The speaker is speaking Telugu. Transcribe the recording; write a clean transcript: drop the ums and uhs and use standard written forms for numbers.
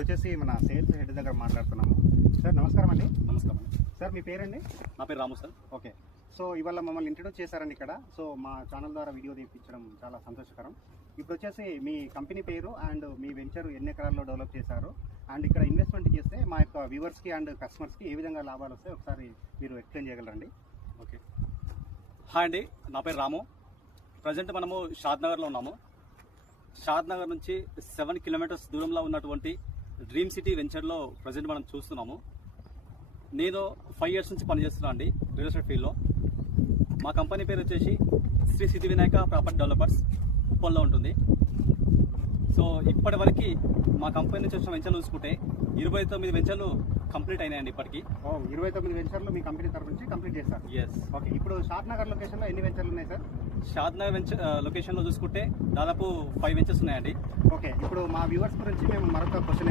వచ్చేసి మన సేల్స్ హెడ్ దగ్గర మాట్లాడుతున్నాము. సార్ నమస్కారం అండి. నమస్కారం. సార్ మీ పేరండి? నా పేరు రాము సార్. ఓకే. సో ఇవాళ మమ్మల్ని ఇంట్రడ్యూస్ చేశారండి ఇక్కడ. సో మా ఛానల్ ద్వారా వీడియో తీపించడం చాలా సంతోషకరం. ఇప్పుడు వచ్చేసి మీ కంపెనీ పేరు అండ్ మీ వెంచర్ ఎన్ని ఎకరాల్లో డెవలప్ చేశారు అండ్ ఇక్కడ ఇన్వెస్ట్మెంట్ చేస్తే మా యొక్క వ్యూవర్స్కి అండ్ కస్టమర్స్కి ఏ విధంగా లాభాలు వస్తాయి ఒకసారి మీరు ఎక్స్ప్లెయిన్ చేయగలరండి? ఓకే. హాయ్ అండి, నా పేరు రాము. ప్రజెంట్ మనము షాద్నగర్లో ఉన్నాము. షాద్నగర్ నుంచి 7 కిలోమీటర్స్ దూరంలో ఉన్నటువంటి డ్రీమ్ సిటీ వెంచర్లో ప్రజెంట్ మనం చూస్తున్నాము. నేను 5 ఇయర్స్ నుంచి పనిచేస్తున్నాను అండి రియల్ ఎస్టేట్ ఫీల్డ్లో. మా కంపెనీ పేరు వచ్చేసి శ్రీ సిద్ధి వినాయక ప్రాపర్టీ డెవలపర్స్, ఉప్పల్లో ఉంటుంది. సో ఇప్పటి వరకు మా కంపెనీ నుంచి వచ్చిన వెంచర్లు చూసుకుంటే 29 వెంచర్లు కంప్లీట్ అయినాయండి ఇప్పటికి. 29 వెంచర్లు మీ కంపెనీ తరఫు నుంచి కంప్లీట్ చేస్తారు? ఎస్. ఓకే. ఇప్పుడు షాద్నగర్ లొకేషన్లో ఎన్ని వెంచర్లు ఉన్నాయి సార్? షాద్నగర్ వెంచర్ లొకేషన్లో చూసుకుంటే దాదాపు 5 వెంచర్స్ ఉన్నాయండి. ఓకే. ఇప్పుడు మా వ్యూవర్స్ గురించి మేము మరొక క్వశ్చన్